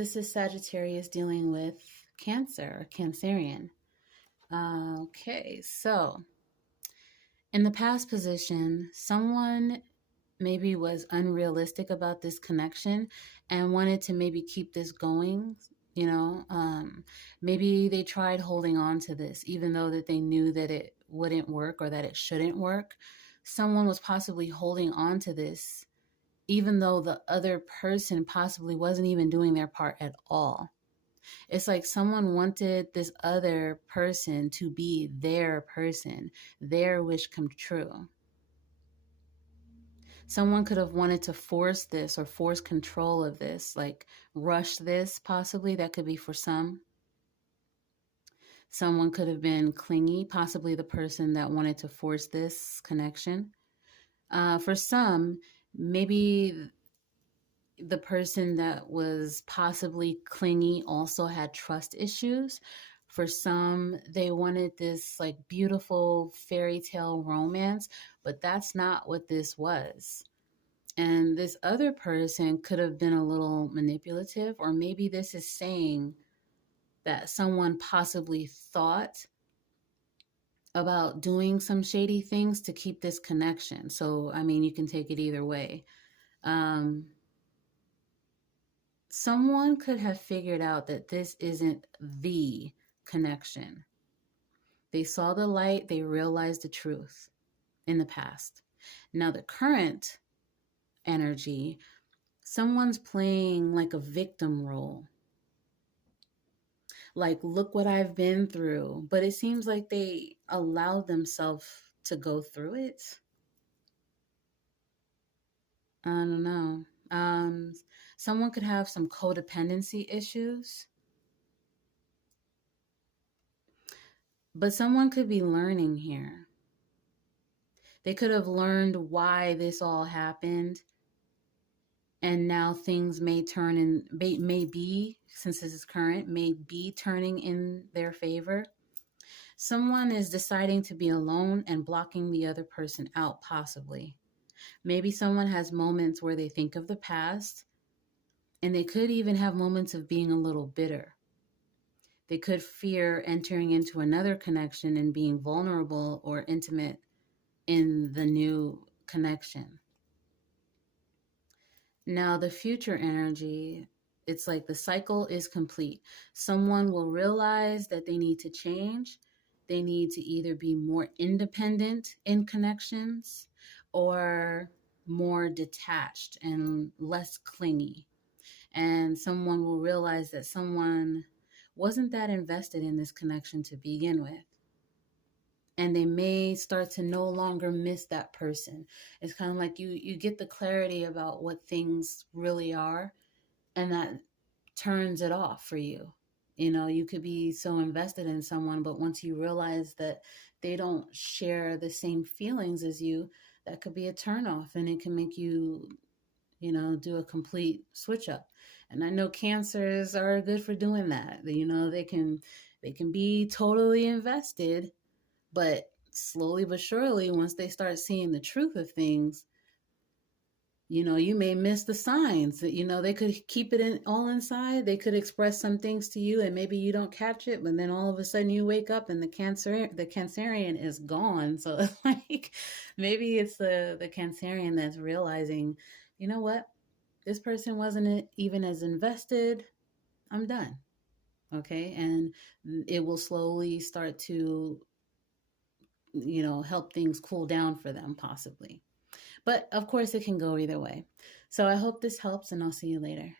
This is Sagittarius dealing with Cancer, Cancerian. Okay, so in the past position, someone maybe was unrealistic about this connection and wanted to maybe keep this going. Maybe they tried holding on to this, even though that they knew that it wouldn't work or that it shouldn't work. Someone was possibly holding on to this even though the other person possibly wasn't even doing their part at all. It's like someone wanted this other person to be their person, their wish come true. Someone could have wanted to force this or force control of this, like rush this possibly. That could be for some. Someone could have been clingy, possibly the person that wanted to force this connection. For some, maybe the person that was possibly clingy also had trust issues. For some, they wanted this like beautiful fairy tale romance, but that's not what this was. And this other person could have been a little manipulative, or maybe this is saying that someone possibly thought about doing some shady things to keep this connection. So, I mean, you can take it either way. Someone could have figured out that this isn't the connection. They saw the light, they realized the truth in the past. Now, the current energy, someone's playing like a victim role. Like, look what I've been through. But it seems like they allowed themselves to go through it. I don't know. Someone could have some codependency issues. But someone could be learning here. They could have learned why this all happened. And now things may turn in, may be, since this is current, may be turning in their favor. Someone is deciding to be alone and blocking the other person out, possibly. Maybe someone has moments where they think of the past, and they could even have moments of being a little bitter. They could fear entering into another connection and being vulnerable or intimate in the new connection. Now, the future energy, it's like the cycle is complete. Someone will realize that they need to change. They need to either be more independent in connections or more detached and less clingy. And someone will realize that someone wasn't that invested in this connection to begin with. And they may start to no longer miss that person. It's kind of like you get the clarity about what things really are, and that turns it off for you. You know, you could be so invested in someone, but once you realize that they don't share the same feelings as you, that could be a turnoff, and it can make you, do a complete switch up. And I know cancers are good for doing that. You know, they can be totally invested, but slowly but surely, once they start seeing the truth of things, you may miss the signs that, they could keep it in all inside. They could express some things to you and maybe you don't catch it, but then all of a sudden you wake up and the Cancerian is gone. So it's like, maybe it's the Cancerian that's realizing, you know what? This person wasn't even as invested. I'm done. Okay. And it will slowly start to, help things cool down for them, possibly. But of course, it can go either way. So I hope this helps, and I'll see you later.